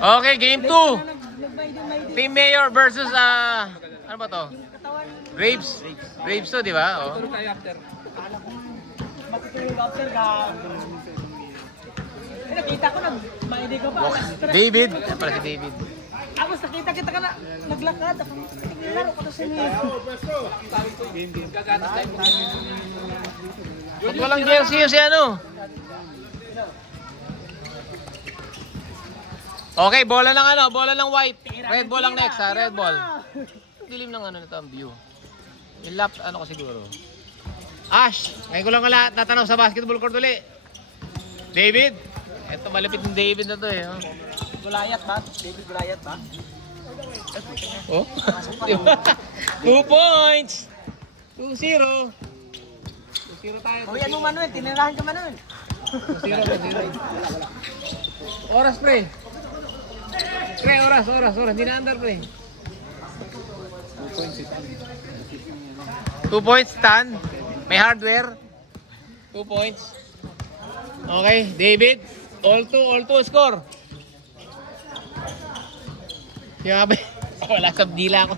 Okay, game 2. Team Mayor versus ano ba to? Graves. Graves to, di ba? Oh. Nakita ko na, maidi ka pa. David. Para si David. Ako nakita kita ka na, naglakad. Naglaro ko na sa niya. Ba't walang jersey yung si ano? Okay, bola ng ano? Bola ng white. Red ball ang next ha, red ball. Dilim ng ano nito ang view. Yung lap, ano ko siguro. Ash, ngayon ko lang tatanaw sa basketball court ulit. David. Ito malapit ng David na to eh. Oh. Gulayat ba? David Gulayat ba? Oh? 2 points! 2-0. 2-0 tayo. O yan mo Manuel, tinirahan ka Manuel. 2-0. Oras pre. Pre, oras. Hindi na under pre. 2 points, Stan. May hardware. 2 points. Okay, David. All two score. Yabe. Wala sa dila ko.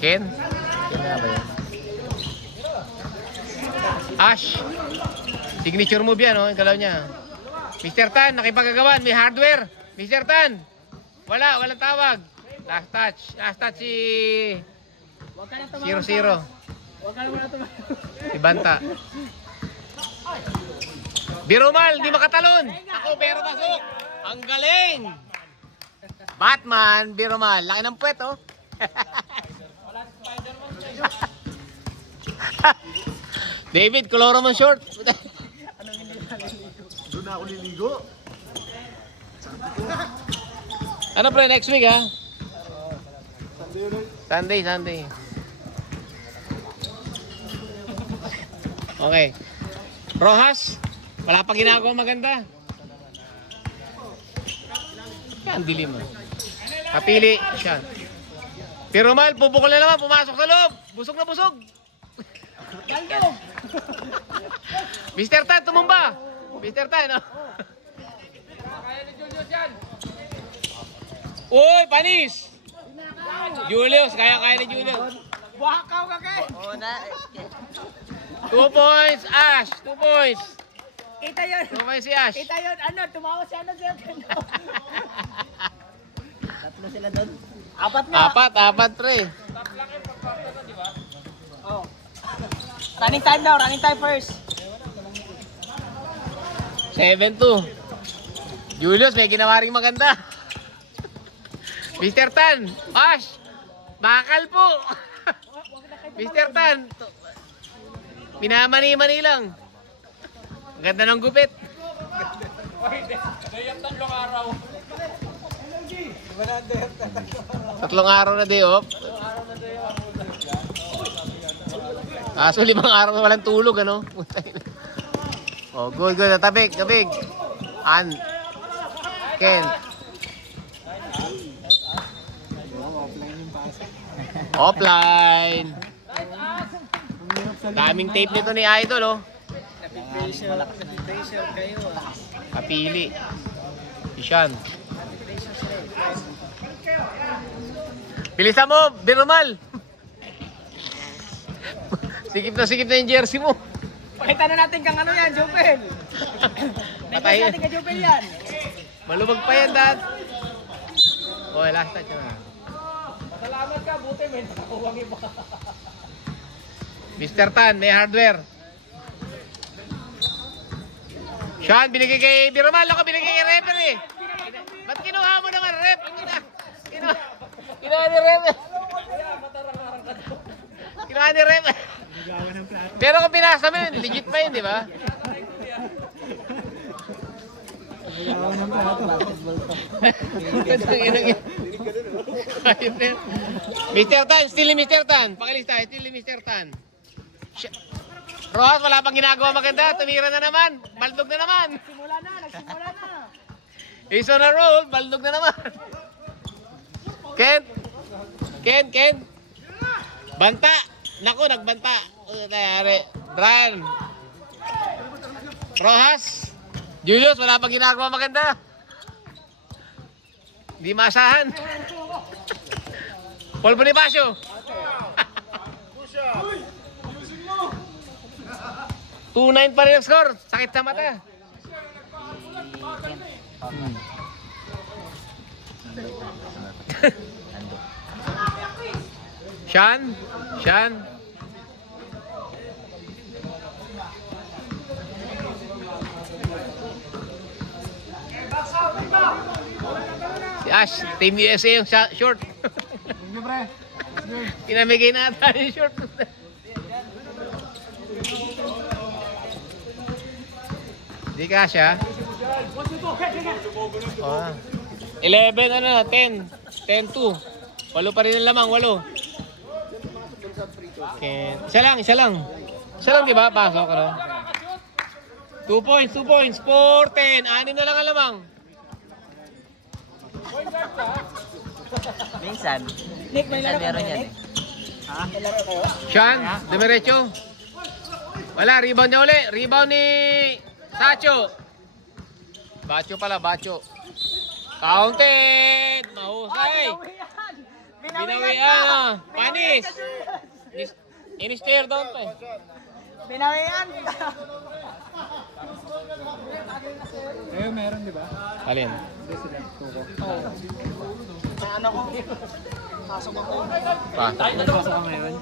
Ken? Ken na ba yan? Ash. Signature move yan, oh. Yung galaw niya. Mr. Tan, nakipagagawan. May hardware. Mr. Tan. Walang tawag. Last touch si 0-0. Huwag ka na muna tumayo. Si Banta. Birumal, di makatalon. Ako pero pasok. Ang galing. Batman, Birumal. Laki ng puwet, oh. David, koloro mo short. Doon ako liligo. Ano pre, next week ha? Sunday. Okay. Rojas, wala pa ginagawa maganda. Yan, dilim mo. Kapili siya. Pero Mal, pupukol na naman, pumasok sa loob. Busog na busog. Mr. Tan, tumumba. Mr. Tan, no? Kaya ni Julius yan. Uy, panis. Julius, kaya ni Julius. Buhakaw ka kay. 2 points, Ash. 2 points. Kita yun. 2 points si Ash. Kita yun. Ano, tumawa si ano siya. Tatlo sila doon. Apat nga. Apat, pre. Oh. Running time daw, running time first. 7-2. Julius, may ginawa rin maganda. Mr. Tan, Ash, bakal po. Mr. Tan, minamani-mani lang. Ganda ng gupit. Tatlong araw na day off. So 5 araw na walang tulog, ano? Oh, good. Tabig. Ken. Offline. Daming tape nito ni Idol, oh. Malakas na pressure kayo. Kapili. Isyan. Bilisan mo, Birumal. Sikip na yung jersey mo. Pakita na natin kang ano yan, Jopel. Pakita natin kang Jopel yan. Malubag pa yan, Dad. Oh, last touch na. Salamat ka, buti men. Nakakuwang iba. Mr. Tan, may hardware. Sean, binigay kay Birumal. Ako, binigay kay referee. Ba't kinuha mo naman, rep? Kinuha ni rep. Kinuha ni rep. Pero kung pinasa mo yun, legit pa yun, di ba? Mr. Tan, still ni Mr. Tan. Pakilista, still ni Mr. Tan. Rojas, wala pang ginagawa maganda. Tumira na naman. Baldog na naman. Nagsimula na. He's on a roll. Baldog na naman. Ken. Banta. Naku, nagbanta. Brian. Rojas. Julius, wala pa ginagawa maganda. Hindi maasahan. Paul Bonifacio. 2-9 pa rin ang score. Sakit sa mata. Sean. Si Ash, Team USA yung short. Pinamigay na ata yung short. Di kasha. 11 ano na, 10. 10-2. 8 pa rin ang lamang, 8. Okay. Isa lang. Isa lang, di ba? Pasok, ano? 2 points. 4-10. 6 na lang ang lamang. Minsan. Nick, may laro Meron ka yan Nick? eh. Ha? May laro kayo? Sean, dumiretso. Wala, rebound niya uli. Rebound ni Sacho. Bacho pala. Counted. Mahusay. Binawian. Panis. In-stare down pa eh. Binawian. Meron di ba? Alin? Ano ko? Pasok ako. Pa. Nagpasa ka ngayon?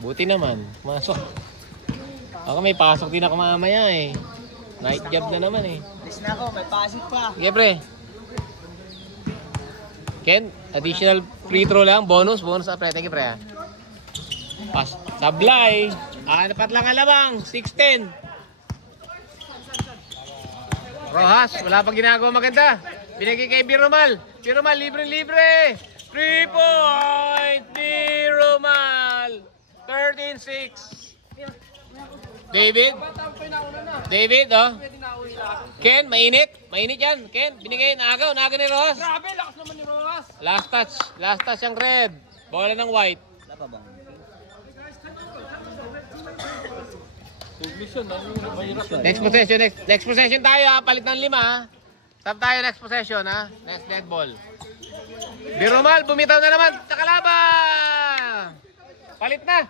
Buti naman. Masok. Ako may pasok din ako mamaya eh. Night job na naman eh. Alis na ako, may pasok pa. Sige pre. Ken, additional free throw lang. Bonus pre. Thank you pre ha. Pas. Sablay. Dapat lang alamang. 6-10. Rojas, wala pang ginagawa maganda. Binigay kay Biromal. Biromal, libre. 3 points. Biromal. 13-6. David, oh. Ken, mainit yan. Ken, binigay, naagaw ni Rojas. Grabe, lakas naman ni Rojas. Last touch yung red. Bola ng white. Wala pa bang? Next possession tayo ha. Palit ng 5 ha. Stop tayo next possession ha. Next dead ball. Biromal, bumitaw na naman sa kalaban. Palit na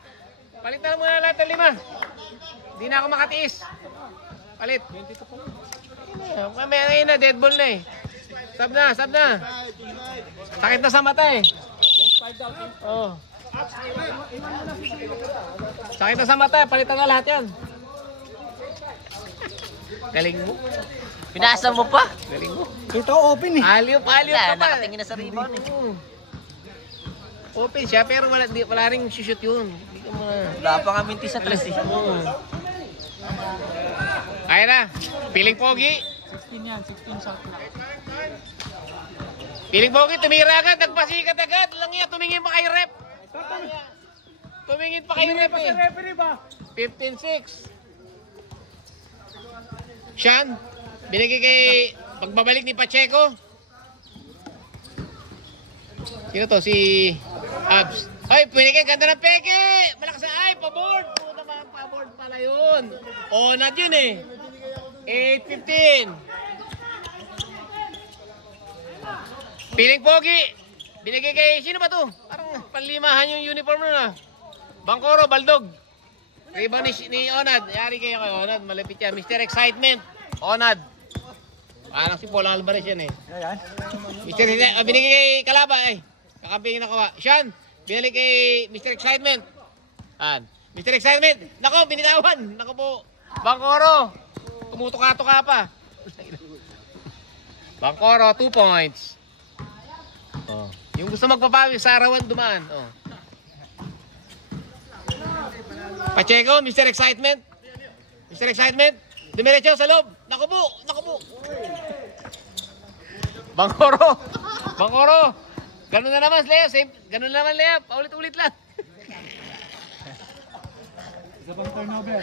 muna lahat ng 5. Hindi na ako makatiis. Palit. Mamaya na dead ball na eh. Stop na. Sakit na sa mata eh. Oh. Sakit na sa mata, palitan na lahat yan. Galing mo. Pinasa mo pa? Galing mo. Ito open eh. Aliw ka pa. Nakatingin na sa rebound eh. Open siya, pero wala rin shoot yun. Hindi ka Wala pa nga minti sa 3 eh. Kaya na. Piling pogi. 16 shot na. Piling pogi, tumira agad. Nagpasikat agad. Lang yan, tumingin pa kay rep. Tumingin pa kay rep eh. Referee ba? 15-6. Sean, binigay kay pagbabalik ni Pacheco. Sino to? Si Abs. Ay, binigay, ganda ng peke. Malakas na, ay, paboard. Puta mga paboard pala yun. Onad yun eh. 8-15. Piling pogi. Binigay kay, sino ba to? Parang panlimahan yung uniform na. Bangkoro, Baldog. Rebound ni Onad. Yari kayo kay Onad. Malapit yan. Mr. Excitement. Onad. Parang si Paul Alvarez yan eh. Ayan. Mr. Binigay kay Kalaba. Ay, kakampingin na kawa. Sean, binalik kay Mr. Excitement. Mr. Excitement. Nako, binitawan. Nako po. Bangkoro. Tumutuka-tuka pa. Bangkoro, 2 points. Oh. Yung gusto magpapawi sa arawan dumaan. Oh. Pacheco, Mr. Excitement. Mr. Excitement. Dumiretso sa loob. Naku po. Bangkoro. Ganun na naman, Lea. Ganun na naman, Lea. Paulit-ulit lang. Isa pang turnover.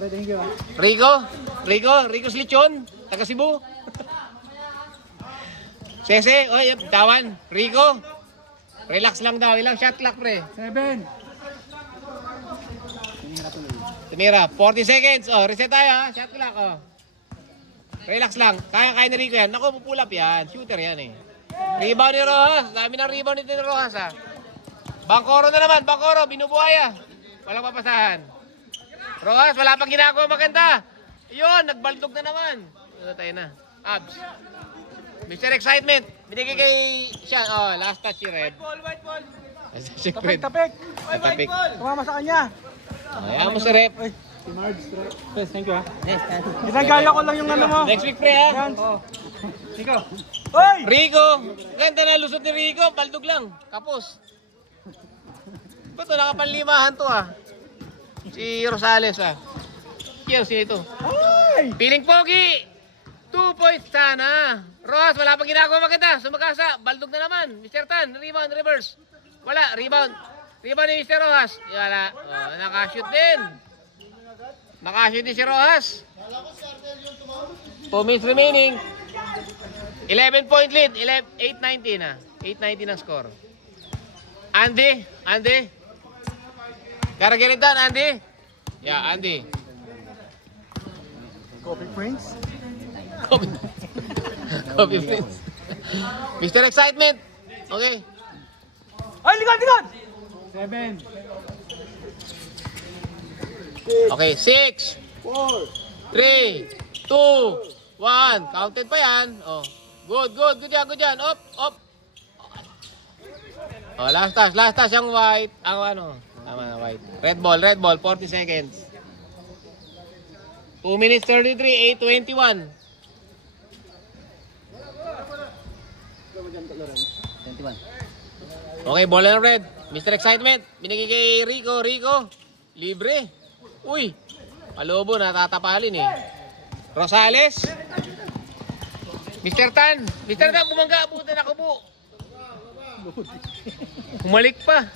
Thank you. Rico Slichon. Taga Cebu. Sese, tawan. Rico. Relax lang daw. Ilang shot clock, pre? 7. Tumira. 40 seconds. Oh, reset tayo, ha? Shot clock, oh. Relax lang. Kaya ni Rico yan. Naku, pupulap yan. Shooter yan, eh. Rebound ni Rojas. Dami ng rebound nito ni Rojas, ha? Bangkoro na naman. Bangkoro, binubuhay, ah. Walang papasahan. Rojas, wala pang ginagawa maganda. Yun, nagbaldog na naman. Ito tayo na. Abs. Mr. Excitement. Binigay kay siya. Oh, last touch si Red. White ball. Si Red. Tapik. Tapik. Tumama sa kanya. Ayan mo si Rep. Si Marge, yes, thank you ha. Ginagaya ko lang yung ano mo. Next week, pre, ha? Yan. Rico. Hoy! Rico. Ganda na lusot ni Rico. Baldog lang. Kapos. Ba't ito? Nakapanlimahan to, ah. Si Rosales, ah. Yan, sino ito? Hoy! Piling pogi. 2 points sana. Rojas, wala pang ginagawa maganda. Sumakasa. Baldog na naman. Mr. Tan, rebound, reverse. Wala, rebound. Rebound ni Mr. Rojas. Wala. Oh, nakashoot din. Nakashoot din si Rojas. 2 minutes remaining. 11-point lead. 8-19 na. 8-19 ang score. Andy. Gotta get it done, Andy. Yeah, Andy. Coffee Prince. Coffee Prince. Mr. Excitement. Okay. Ay, likod! 7. Okay, 6, 3, 2, 1. Counted pa yan. Oh. Good yan. Up. Oh, last touch yung white. Ang ano? Tama na, white. Red ball, 40 seconds. 2 minutes 33, 8:21. 21. Okay, bola ng red. Mr. Excitement, binigay kay Rico. Libre. Uy, palobo, natatapalin eh. Rosales. Mr. Tan, bumangga. Puta na kubo. Humalik pa.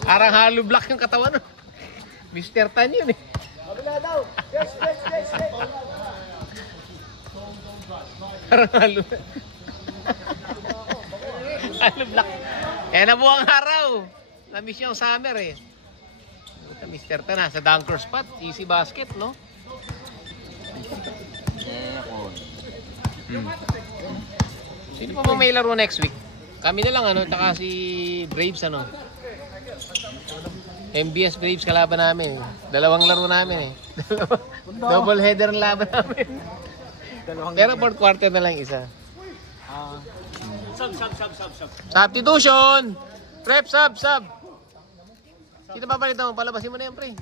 Parang hollow block yung katawan. Mr. Tan yun eh. Kabila daw. Yes. Parang hollow block. Eh, nabuang araw. Na-miss niya yung summer eh. Mr. Tan sa dunker spot. Easy basket, no? Sino pa may laro next week? Kami na lang, ano, taka si Braves, ano. MBS Braves kalaban namin. Dalawang laro namin eh. Double header ang laban namin. Pero fourth quarter na lang isa. Substitution! Prep, sub. Kita papalitan mo, palabasin mo na yan, pre.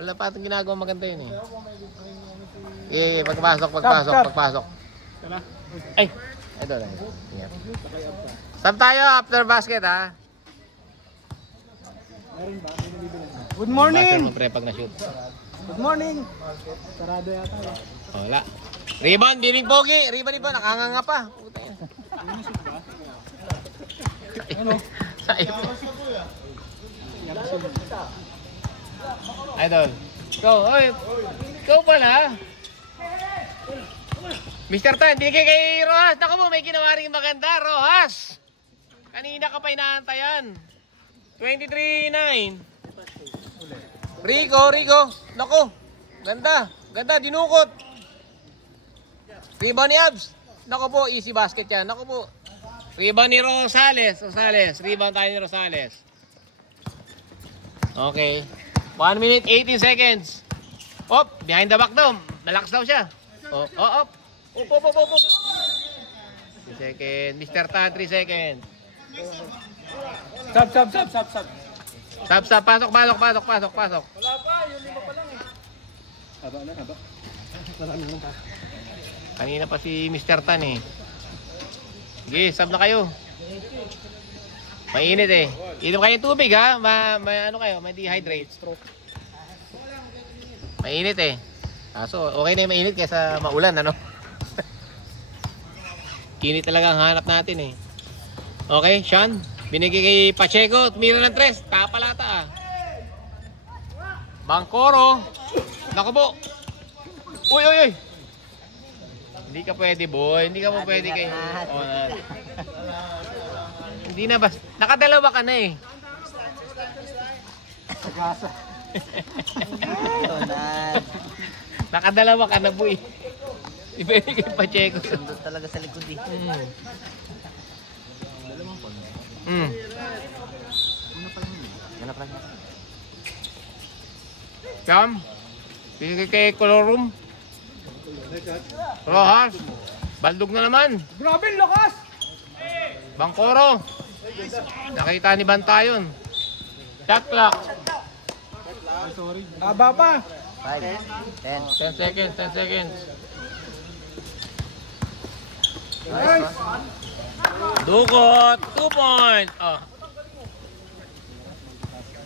Wala pa itong ginagawa maganda yun eh. Pagpasok. Ay! Ito lang. Sub tayo after basket, ha? Good Basket morning. mo, pre, pag na-shoot. Good morning. Sarado yata. Wala. Rebound, biring pogi. Rebound pa, nakanganga pa. Puta yan. Ano? Idol. Ikaw pala. Mr. Tan, binigay kay Rojas. Naku mo, may ginawa rin maganda, Rojas. Kanina ka pa inaantayan. 23-9. Rico. Naku, ganda, dinukot. Rebound ni Abs. Naku po, easy basket yan. Naku po. Rebound ni Rosales. Rebound tayo ni Rosales. Okay. 1 minute, 18 seconds. Behind the back daw. Malakas daw siya. Up. 3 seconds. Mr. Tan, 3 seconds. Sub. Pasok. Wala pa, yung 5 pa lang eh. Haba. Kanina pa si Mr. Tan eh. Sige, sub na kayo. Mainit eh. Inom kayo tubig ha. May dehydrate. Mainit eh. So, okay na yung mainit kaysa maulan, ano? Init talaga ang hanap natin eh. Okay, Sean. Binigay kay Pacheco. Tumira ng 3. Tapalata ah. Bangkoro. Naku po. Uy. Hindi ka pwede, boy. Hindi ka po pwede kay... Hindi na bas. Nakadalawa ka na eh. Sagasa. Donald. Nakadalawa ka na, boy. Iba yung kay Pacheco. Sundot talaga sa likod eh. Ganap lang yan. Cam. Sige kay Colorum. Rojas. Baldog na naman. Grabe, lakas! Bangkoro. Nakita ni Bantayon. Shot clock. Haba pa. 5, 10. 10 seconds, 10 seconds. Nice. Dukot. 2 points. Oh.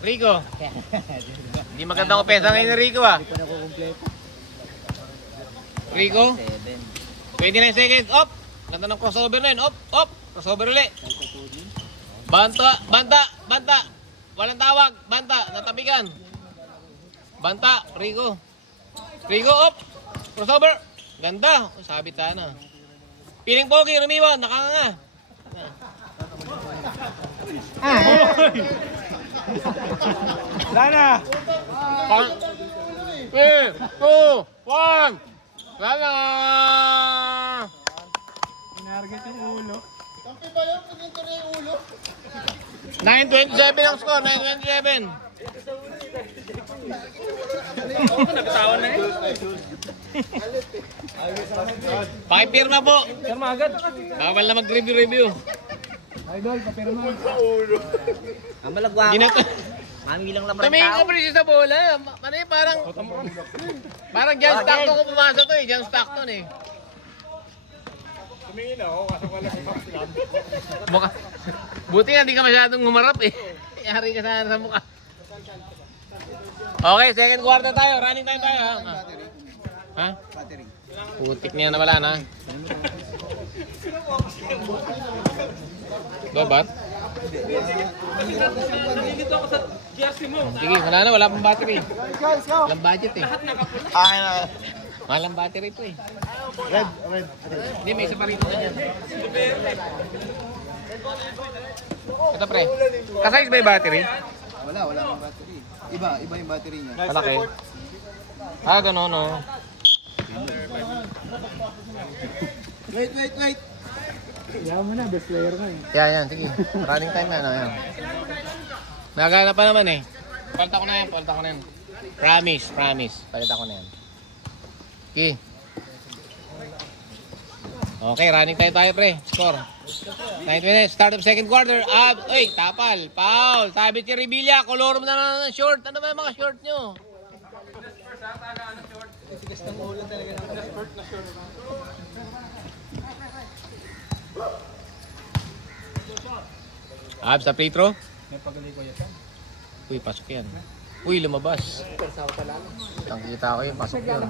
Rico. Hindi magandang opensa ngayon ni Rico ah. Rico. 7. 29 seconds. Up. Ganda ng crossover na yun. Up. Up. Crossover ulit. Banta. Banta. Banta. Walang tawag. Banta. Natabigan. Banta. Rico. Rico. Up. Crossover. Ganda. Sabit sana. Piling pogi. Rumiwan. Nakanga. Lana! 3, 2, 1. Lala! Inarget yung ulo. 9:27 ang score. 9:27. Nagkatawan na eh. Pakipirma po. Pirma agad. Bawal na mag-review. Idol, papirma. Ang malagwa Hindi na ko. to. Mami lang laman Tumingin tao. ka pa sa bola. Ano yun, parang John Stockton kung pumasa to eh. John Stockton eh. Tumingin ako, kaso wala ko backslap. Mukha. Buti nga, hindi ka masyadong humarap eh. Yari ka sana sa mukha. Okay, second quarter tayo. Running time tayo ha. Ha? Putik niya na wala na. Babat? Nandito ako sa jersey mo. Sige, wala na. Wala pang battery. Guys, go! Walang budget eh. Akin na. Walang battery to eh. Red. Hindi, may isa pa rito na dyan. Ito pre. Kasayos ba yung battery? Wala yung battery. Iba yung battery niya. Malaki. Ah, gano'n no. Wait. Yaman mo na, best player ka eh. Yan, sige. Running time na, yan. Nagana pa naman eh. Palta ko na yan. Promise. Palita ko na yan. Okay. Okay, running time tayo pre. Score. 9 minutes. Start of second quarter. Tapal. Foul. Sabi si Revilla. Color mo na ng short. Ano ba yung mga short nyo? Sa free throw? Uy, pasok yan. Uy, lumabas. Nakikita ko yun, pasok yun.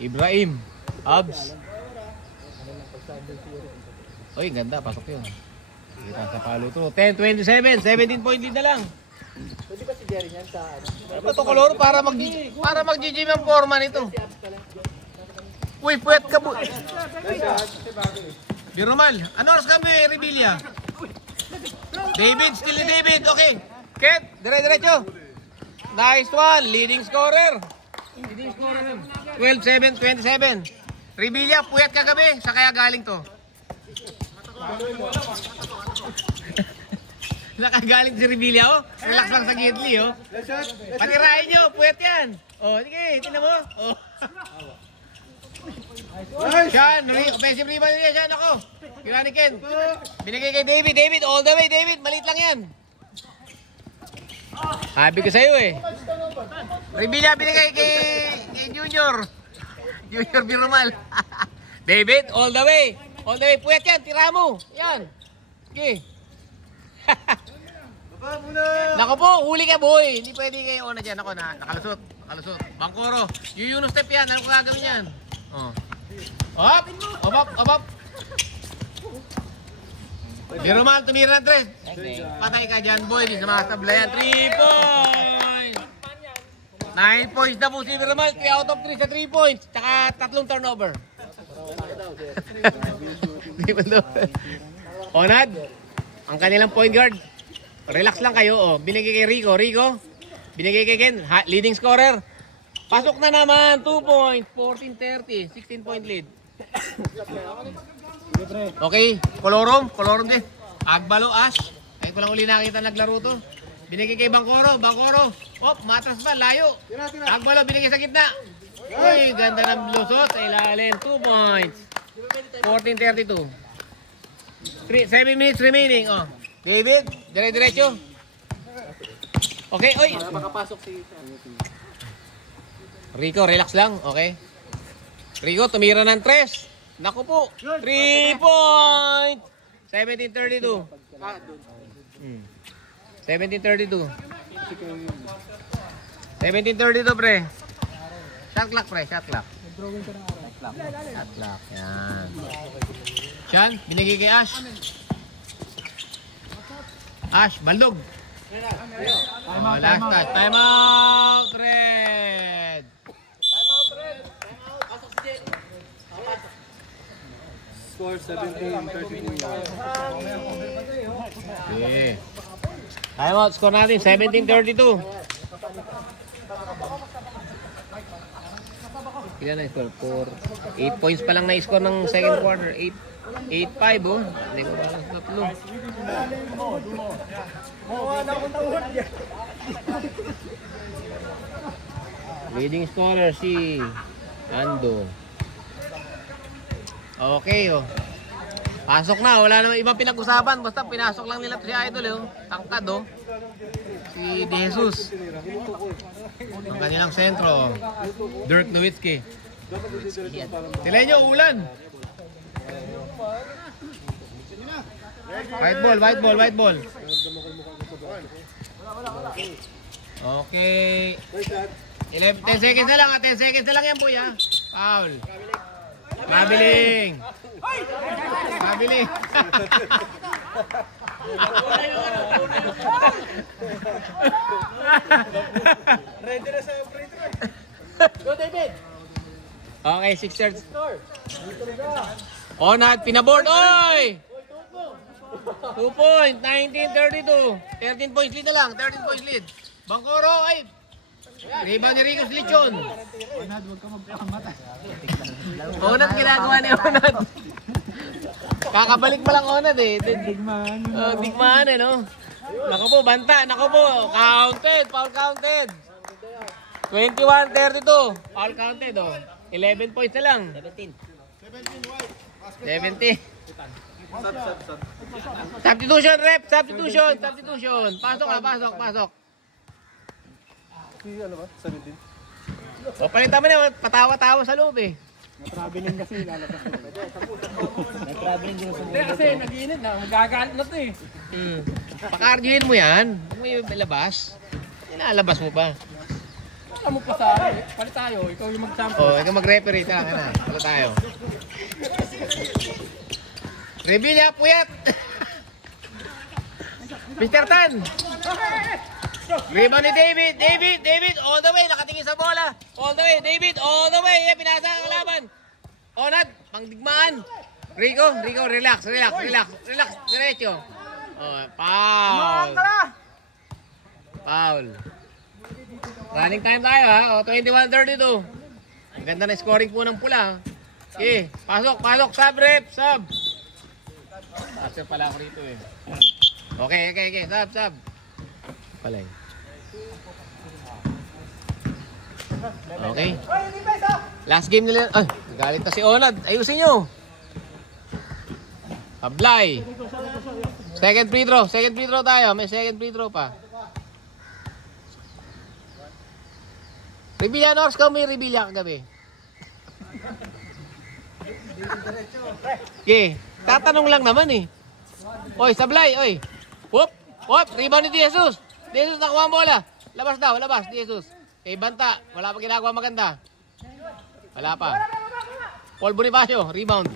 Ibrahim. Abs. Uy, ganda, pasok yun. Kita sa palo to. 10-27, 17 point lead na lang. Pwede ba si Jerry niyan sa Ano ba ito, Color? Para mag-GG ang forma nito. Uy, puwet ka po. Birumal. Ano oras kami, Revilla? David, still ni David. Okay. Ket, dire-diretso. Nice one. Leading scorer. 12-7, 27. Revilla, puyat ka gabi. Sa kaya galing to? Nakagaling si Revilla, oh. Relax lang sa Gidley, oh. Patirahin nyo, puyat yan. Oh, sige, tinan mo. Oh. Siyan, offensive rebound niya, siyan ako. Kila ni Ken. Binigay kay David. David, all the way, David. Malit lang yan. Sabi ko sa'yo eh. Revilla binigay kay Junior. Junior Birumal. David, all the way. All the way, puyat yan, tira mo. Yan. Okay. Nako po, huli ka boy. Hindi pwede kayo na dyan. Ako na, nakalusot. Bangkoro. Yuno step yan. Ano ko gagawin yan? Oh. Op. Birumal, tumira ng 3. Patay ka dyan boy. Di sumasabla yan. 3 points. 9 points na po si Birumal. 3 out of 3 sa 3 points. Tsaka 3 turnover. Triple double. Onad, ang kanilang point guard. Relax lang kayo. Oh. Binigay kay Rico. Rico, binigay kay Ken. Leading scorer. Pasok na naman. 2 points. 14-30. 16 point lead. Okay. Colorum. Colorum din. Agbalo, Ash. Ayun ko lang uli nakita naglaro to. Binigay kay Bangkoro. Bangkoro. Matras ba? Layo. Agbalo. Binigay sa gitna. Uy, ganda ng lusot. Sa ilalim. 2 points. 14-32. 7 minutes remaining. Oh. David, dire-diretso. Okay, oy. Makapasok si Rico, relax lang. Okay. Rico, tumira ng 3. Naku po. 3 point. 17-32. 17-32. 17-32, pre. Shot clock, pre. Shot clock. Shot clock. Yan. Sean, binigay kay Ash. Ash, baldog. Last touch. Time out, Red. score 17-32. Okay. Time out, score natin 17-32. Ilan na score? 8 points pa lang na score ng second quarter. 8-5 oh. Hindi ko alam sa tatlo. Leading scorer si Ando. Okay oh. Pasok na, wala naman ibang pinag-usapan. Basta pinasok lang nila si Idol oh. Tangkad oh. Si De Jesus. Ang kanilang sentro. Dirk Nowitzki. Tilenyo, ulan. White ball, white ball, white ball. Okay. 10 seconds na lang, 10 seconds na lang yan boy ha. Foul. Mabiling. Mabiling. Ready na sa free throw. Go David. Okay, 6-3. Onad, pinaboard. Oy! 2 point, 19-32. 13 points lead na lang, 13 points lead. Bangkoro, ay! Rebound ni Rico Slichon. Onad, huwag ka magpakamata. Onad, ginagawa ni Onad. Kakabalik pa lang Onad eh. Digmaan. Digmaan eh, no? Naku po, banta. Naku po, counted. Foul counted. 21-32. Foul counted, oh. 11 points na lang. 17. 70. Substitution, rep. Substitution. Substitution. Pasok na, pasok, pasok. Ano ba? 17. O, palitan mo na. Patawa-tawa sa loob eh. Na-traveling kasi lalabas ko. Nag-traveling din sa Hindi kasi nag-init na. Magagalit na to eh. Pakardyuhin mo yan. Huwag mo yung labas. Ilalabas mo pa. Alam mo pa sa palit tayo. Ikaw yung mag-sample. O, ikaw mag-referee. Tara na. Pala tayo. Revilla, puyat! Mr. Tan! Rebound ni David! David! All the way! Nakatingin sa bola! All the way! David! All the way! Pinasa ang kalaban! Onad! Pangdigmaan! Rico! Relax! Diretso! Oh, foul! Foul! Running time tayo ha! O, 21-32. Ang ganda na scoring po ng pula. Okay, pasok! Sub, rep! Sub! Pasok pala ako rito eh. Okay. Sub. Palay. Okay. Last game nila. Ay, galit na si Onad. Ayusin nyo. Ablay. Second free throw tayo. May second free throw pa. Revilla, Norks, may Revilla kagabi. Okay. Tatanong lang naman eh. Oy, sablay, oy. Whoop. Rebound ni De Jesus. De Jesus nakuha ang bola. Labas, De Jesus. Eh, banta. Wala pa ginagawa maganda. Wala pa. Paul Bonifacio, rebound.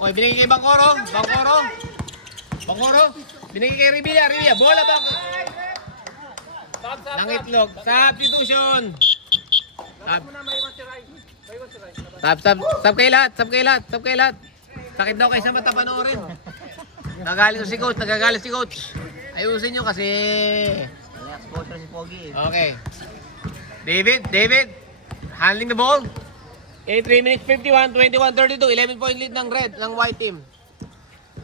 Oy, binigay kay Bangkoro. Binigay kay Revilla. Bola ba? Nangitlog. Substitution. Sub kay lahat. Sakit daw kayo sa mata panoorin. Nagagalit si coach, nagagalit si coach. Ayusin nyo kasi. Exposure si Pogi. Okay. David, handling the ball. 3 minutes 51, 21-32, 11 point lead ng red, ng white team.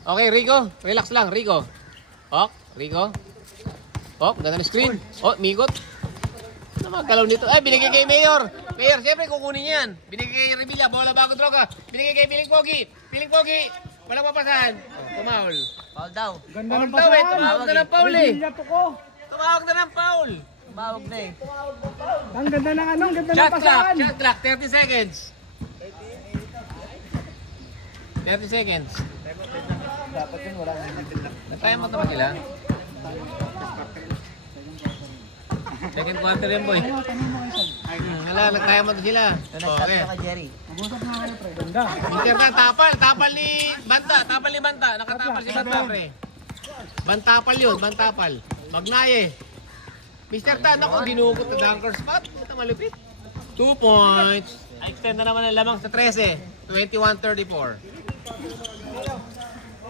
Okay, Rico, relax lang, Rico. Rico. Ganda na screen. Migot. Ano magkalaw nito? Ay, binigay kay Mayor. Mayor, siyempre kukunin yan. Binigay kay Revilla, bola bago droga. Binigay kay Piling Pogi. Walang papasahan. Tumaul. Foul daw. Ganda ng Tumawag pasahan. na ng foul eh. Revilla to ko. Tumawag na ng foul. Tumawag na eh. Ang ganda ng ano, ang ganda ng Shot pasahan. clock, 30 seconds. 30 seconds. Dapat yun, wala nang Nag-time out naman sila. Second quarter yan, boy. Wala, nag-time out sila. Nagsabi ka kay Jerry. Ganda. Mr. Tan, tapal ni Banta. Nakatapal si Banta, pre. Bantapal yun, bantapal. Magnaye. Mr. Tan, ako, dinukot na dunker spot. Ito malupit. 2 points. Extend na naman ang lamang sa 13. 21-34.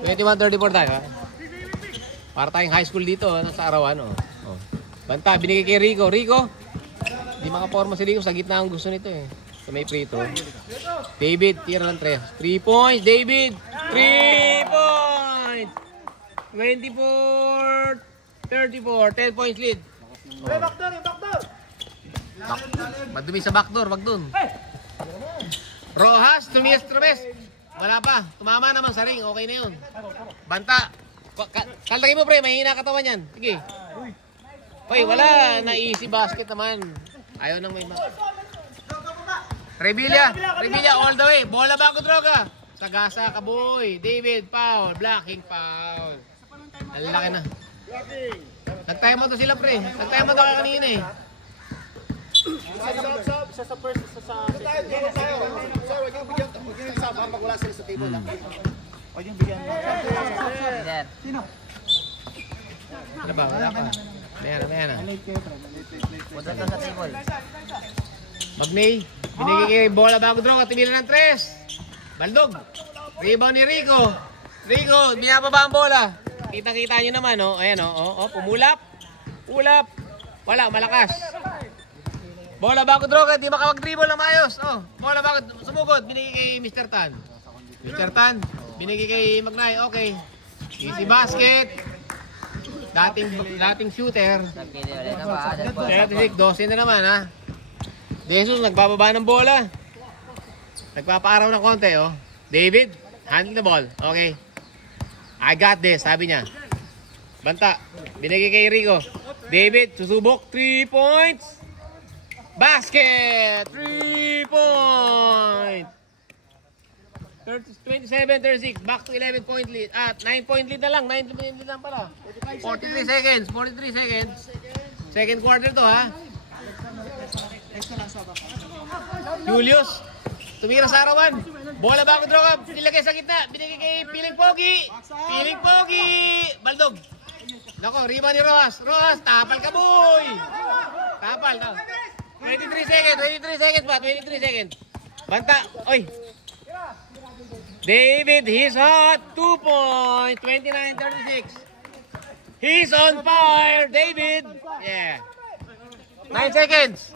21-34 tayo, ha? Para tayong high school dito, sa arawan, Banta, binigay kay Rico. Di makaporma si Rico, sa gitna ang gusto nito, eh. Sa may free throw. David, tira ng 3. 3 points, David! 3 points! 24-34, 10 points lead. Backdoor. Madumi sa backdoor, wag dun. Rojas, tumies. Wala pa, tumama naman sa ring, okay na yun. Banta, kaltagin mo pre, mahina katawan yan. Sige. Hoy, wala, na-easy basket naman. Ayaw nang may Revilla all the way. Bola bago droga. Sagasa ka boy. David, foul. Blocking, foul. Ang laki na. Nag-time out sila pre. Nag-time out ka kanina eh. Isa sa first, isa sa second. Sir, huwag yung bigyan sa pag wala sila sa table lang. Huwag yung bigyan. Leader. Ano ba? Wala pa. May na. Punta ka sa table. Magnay. Binigay kay bola bago droga. Timilan ng 3. Baldog. Rebound ni Rico. Binababa ang bola. Kita-kita nyo naman, Ayan, pumulap. Wala, malakas. Bola bago droga, di makapag-dribble na maayos. Bola bago, sumugod, binigay kay Mr. Tan. Binigay kay Magnay, okay. Easy basket. Dating shooter. 36, 12 na naman, ha. Jesus, nagbababa ng bola. Nagpapaaraw ng konti, David, handle the ball. Okay. I got this, sabi niya. Banta, binigay kay Rico. David, susubok, 3 points. Basket! 3 points! 27-36, back to 11 point lead. 9 point lead na lang, 9 point lead lang pala. 43 seconds. Second quarter to, ha? Julius, tumira sa arawan. Bola bago droga, nilagay sa gitna. Binigay kay Piling Pogi. Baldog. Nako, rebound ni Rojas. Tapal ka, boy! Tapal, 23 seconds pa, 23 seconds. Banta, oy. David, he's hot. 2 points, 29-36. He's on fire, David. Yeah. 9 seconds.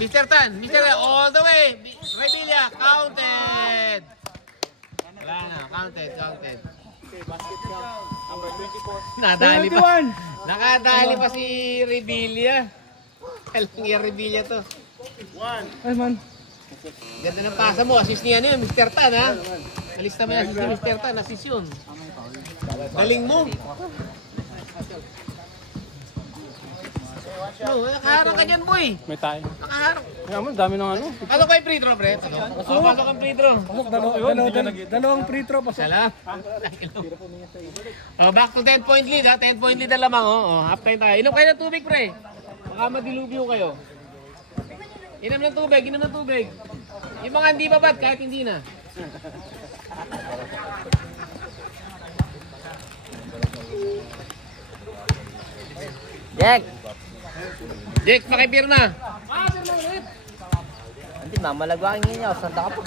Mr. Tan, all the way. Revilla, counted. Wala na, counted. Number 24. Nadali pa. Nakadali pa si Revilla. Alang yung Revilla to. Ay man. Ganda ng pasa mo. Assist niya yun, Mr. Tan, ha? Nalista mo yung assist ni Mr. Tan. Assist yun. Galing mo. Nakaharang ka dyan, boy. May tayo. Nakaharang. Dami ng ano. Pasok kayo free throw, pre. Pasok ang free throw. Dalawang free throw pa sa. Salam. Back to 10 point lead, ha? 10 point lead na lamang, half time tayo. Inom kayo ng tubig, pre. Baka madilubyo kayo. Inom ng tubig. Yung mga hindi babad, kahit hindi na. Jack, pakipir na. Hindi, mamalagwa ang inyo. Sanda ka pa.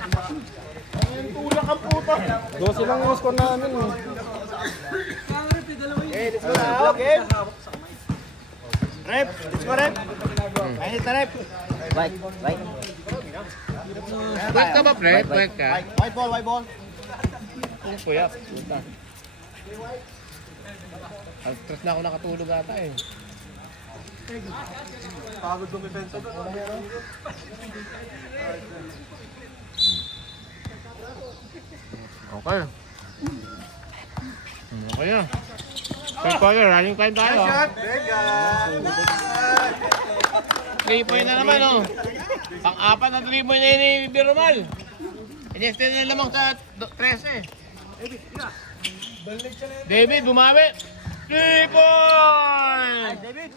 ang puta. 12 lang yung score namin. Eh. Okay, let's go na. Okay. Rep, let's go rep. Kahit na rep. White. Wait ka ba, Fred? Wait ka. White ball, white ball. Ang puyap. Puta. Stress na ako nakatulog ata eh. Pagod dumipensa doon. Okay. Okay na. So, running time tayo. Shot, Vega. 3 point na naman, oh. Pang-apat na 3 point na yun ni Biromal. In-extend na lamang sa 13. David, bumawi. 3 point! David.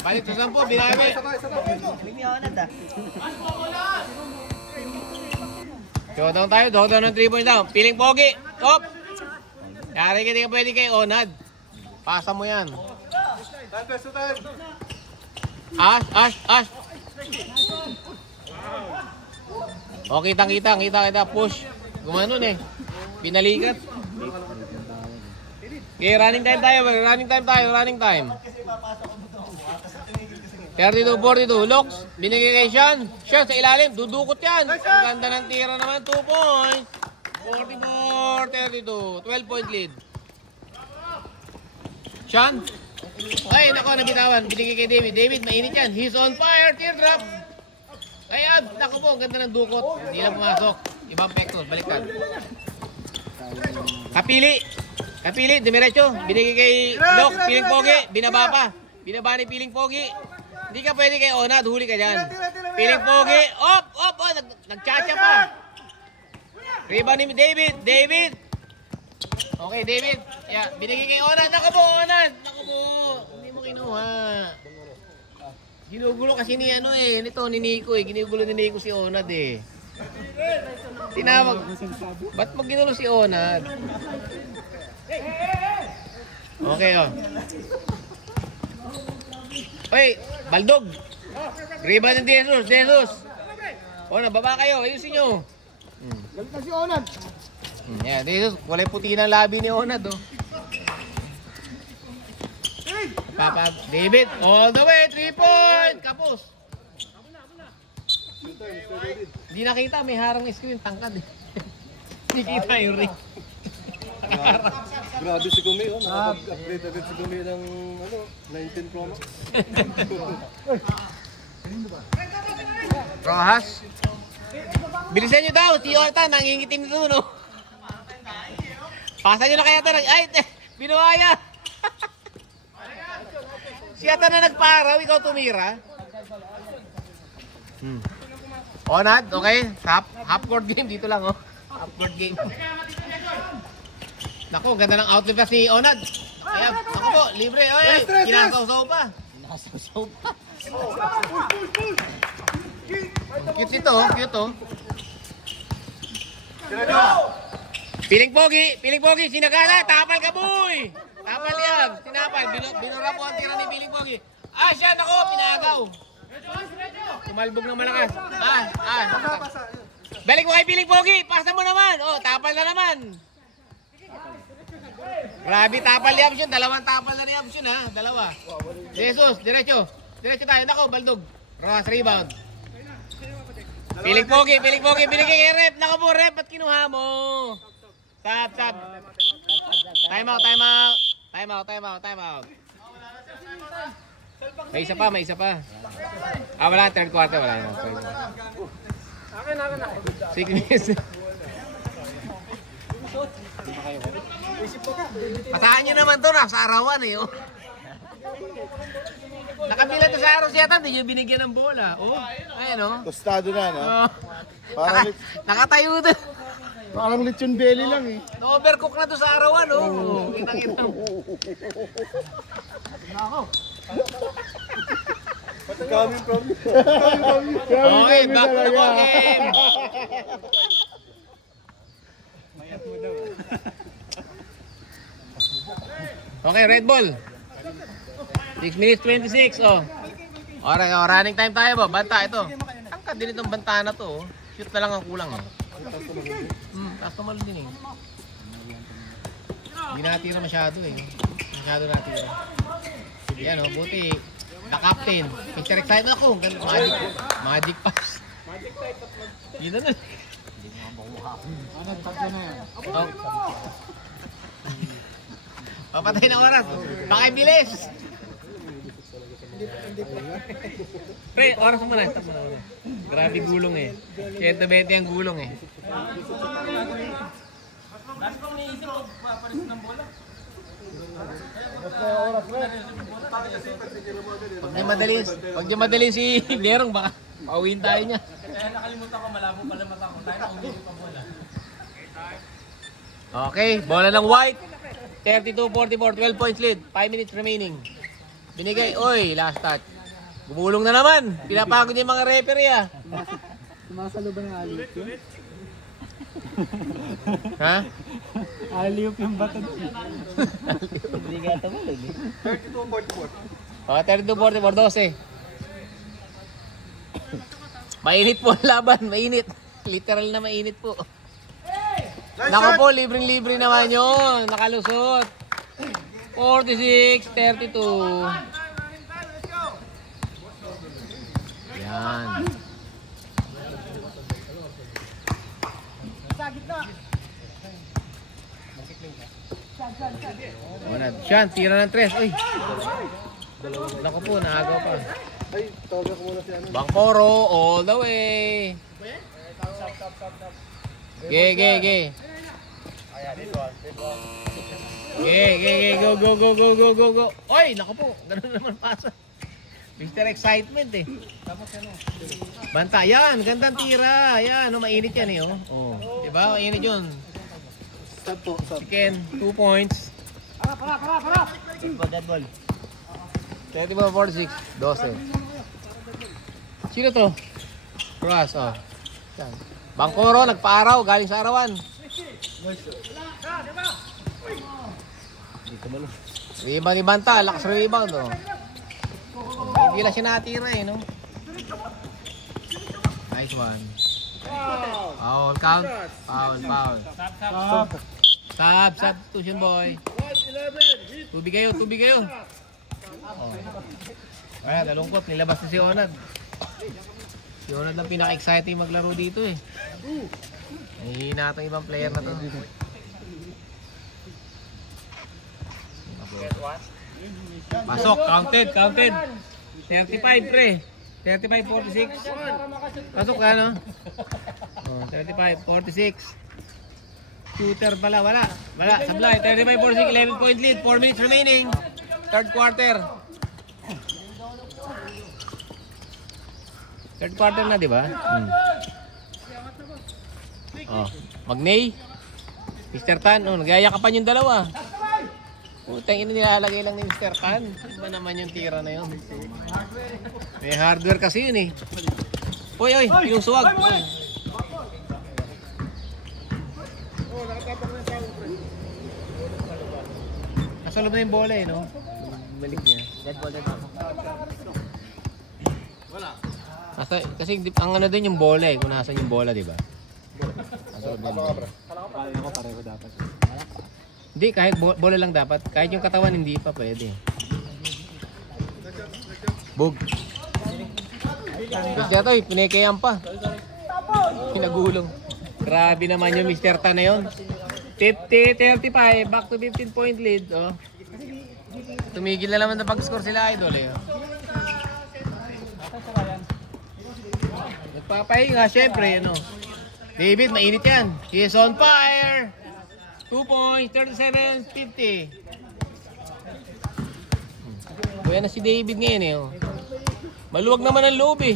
Balik sa 10, binawi. Hindi ako nanda. Down tayo ng 3 point down. Piling pogi. Top! Yari ka, di ka pwede kay Onad. Pasa mo yan. Ash. O, kita. Push. Gumanon eh. Pinalikat. Okay, running time. 32-42. Locks. Binigay kay Sean. Sean sa ilalim. Dudukot yan. Ganda ng tira naman. 2 points. 44-32. 12-point lead. Sean. Ay, nako, nabitawan. Binigay kay David. David, mainit yan. He's on fire. Teardrop. Kaya, nako po. Ganda ng dukot. Hindi lang pumasok. Ibang pektos. Baliktad. Kapili, dumiretso. Binigay kay Locks. Piling pogi. Binaba pa. Binaba ni Piling pogi. Hindi ka pwede kay Onad. Huli ka dyan. Piling pogi. Op. Nagchacha pa. Rebound ni David. Okay, David. Yeah, binigay kay Onad. Naku po. Hindi mo kinuha. Ginugulo kasi ni ni Nico eh. Ginugulo ni Nico si Onad eh. Tinawag. Ba't mo ginulo si Onad? Okay, oh. Oy, Baldog. Rebound ni Jesus. O, nababa kayo. Ayusin nyo. Galit na si Onad. Yeah, Jesus. Kulay puti ng labi ni Onad, oh. David, all the way. 3 point. Kapos. Hindi nakita. May harang screen. Tangkad eh. Hindi kita yung ring. Grabe si Gumi, oh. Nakapag-upgrade agad si Gumi ng 19 Pro Max. Rojas. Bilisan nyo daw. Si Orta, nangingitim nito, no? Pasa nyo na kaya ito. Ay, binuhaya. Siya na nagparaw, ikaw tumira. Onad, okay. Half court game, dito lang, oh. Half court game. Naku, ganda ng outfit pa si Onad. Kaya, naku po, libre. Oy, kinakasaw pa. Cute ito, cute, oh. Piling pogi, sinagala, tapal ka, boy. Tapal yan, sinapal, binura po ang tira ni Piling pogi. Ah, siya, naku, pinagaw. Tumalbog ng malakas. Balik mo kay Piling pogi, pasa mo naman. Oh, tapal na naman. Grabe, tapal ni Absyon. Dalawang tapal na ni Absyon, ha? Dalawa. Jesus, diretso tayo. Nako, Baldog. Rojas, rebound. Piling pogi, binigay kay Rep. Nako po, Rep, ba't kinuha mo? Stop. Time out. May isa pa. Wala, third quarter, wala na. 6 minutes. Pasahan nyo naman to, nasa arawan eh. Oh. Nakabila to sa araw siya, hindi nyo binigyan ng bola. Oh, ayan oh. Tostado na, no? Nakatayo to. Parang lechon belly lang eh. Na-overcook na to sa arawan, oh. Kitang-kita. Coming from Okay, back to the ball game. Okay, red ball. 6 minutes 26, oh. Alright, running time tayo ba? Banta ito. Angkat din itong banta na to, oh. Shoot na lang ang kulang eh. Taas naman din eh. Hindi natira masyado eh. Masyado natira. Yan o, buti. Na-captain. Mr. Excited ako. Magic pass. Yun na. Papatay na oras. Baka bilis. Pre, oras mo na. Grabe gulong eh. 120 ang gulong eh. Pag di madali si Berong, baka pauwiin tayo niya. Nakalimutan ko, malabo pala mata ko. Tayo na umili pa bola. Okay, bola ng white. 32-44, 12 points lead. 5 minutes remaining. Binigay, oy, last touch. Gumulong na naman. Pinapagod yung mga referee ah. Sumasalo ba ng aliyop yun? Ha? Aliyop yung bato doon. Hindi ka tamalog eh. 32-44. Oh, 32-44, 12. Mainit po ang laban, mainit. Literal na mainit po. Nako po, libreng-libre naman yun. Nakalusot. 46-32. Yan. Siyan, tira ng 3. Uy. Nako po, naagaw pa. Ay, tawag ko muna si ano. Bangkoro, all the way. Ge. Go. Oy, nako po. Ganun naman pasa. Mr. Excitement eh. Banta, yan. Gandang tira. Yan, mainit yan eh. Oh. Diba? Mainit yun. Ken, 2 points. Dead ball. 34-46. 12. Sino to? Cross, oh. Yan. Bangkoro, nagpa-araw. Galing sa arawan. Rebound ni Banta. Lakas rebound, oh. Hindi lang siya natira eh, no? Nice one. Foul, count. Foul. Substitution boy. Tubig kayo. Oh. Ayan, nalungkot. Nilabas na si Onad. Si Onad lang pinaka-exciting maglaro dito eh. Nahihina itong ibang player na to. Pasok, counted. 35 pre. 35-46. Pasok ka no? Oh, 35-46. Shooter pala, wala. Sablay, 35-46, 11 point lead, 4 minutes remaining. Third quarter. Third quarter na, di ba? Oh, Magnay. Mr. Tan, oh, nagyayakapan yung dalawa. Putang ina, nilalagay lang ni Mr. Tan. Iba naman yung tira na yun. May hardware kasi yun eh. Oy, yung suwag. Nasa loob na yung bola eh, no? Balik niya. Dead ball. Kasi ang ano din yung bola eh, kung nasan yung bola, di ba? Nasa loob na yung bola. Ako pareho dapat. Hindi, kahit bola lang dapat. Kahit yung katawan, hindi pa pwede. Bug. Mr. Toy, pinikayan pa. Pinagulong. Grabe naman yung Mr. Tan na yun. 50-35, back to 15 point lead. Oh. Tumigil na naman na pag-score sila, idol. Eh. Nagpapahinga, syempre. Ano. David, mainit yan. He is on fire. 2 points, 37-50. Buya na si David ngayon eh. Oh. Maluwag naman ang loob eh.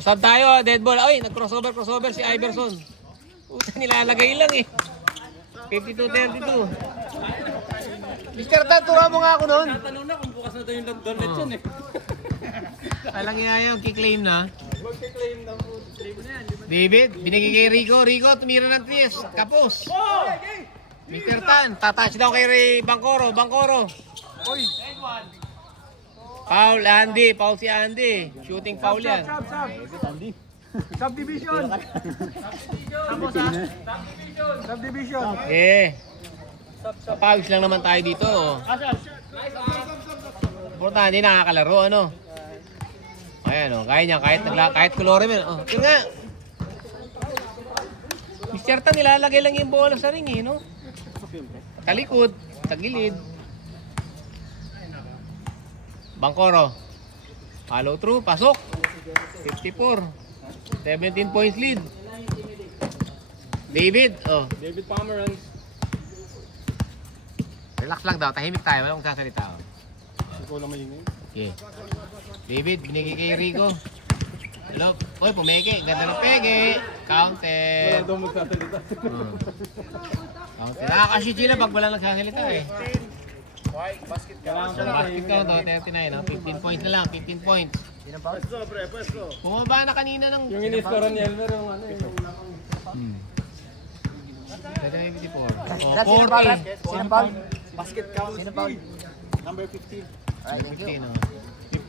Sab tayo, dead ball. Ay, nag-crossover si Iverson. Puta, nilalagay lang eh. 52-32. Mr. Tan, tura mo nga ako noon. Tatanong na kung bukas na ito yung donut yun eh. Alang nga yung kiklaim na. David, binigay kay Rico. Rico, tumira ng 3. Kapos. Mr. Tan, tatouch daw kay Bangkoro. Foul, Andy. Foul si Andy. Shooting foul yan. Subdivision. Subdivision. Eh. Papawis lang naman tayo dito. Importante, hindi nakakalaro, ano? Ayan, oh. Kaya niya, kahit colorime. Oh, yun nga. Mr. Tan, nilalagay lang yung bola sa ring, eh, no? Talikod, tagilid. Bangkoro. Follow through, pasok. 54. 17 points lead. David, oh. David Pomeranz. Relax lang daw, tahimik tayo, walang magsasalita. Oh. Ikaw lang maingay. Okay. David, binigay kay Rico. Hello. Oy, pumeke. Ganda ng peke. Counted. Wala daw magsasalita. Counted. Nakakashoot sila pag wala nagsasalita eh. White, basket ka. So, basket count, 39, no? 15 points na lang, 15 points. Bumaba na kanina ng... Yung in-score ni Elmer, yung ano yung... Ganda yung 54. Oh, Brad, 40. Sino foul? Basket count. Sino foul? Number 15. Alright, thank you.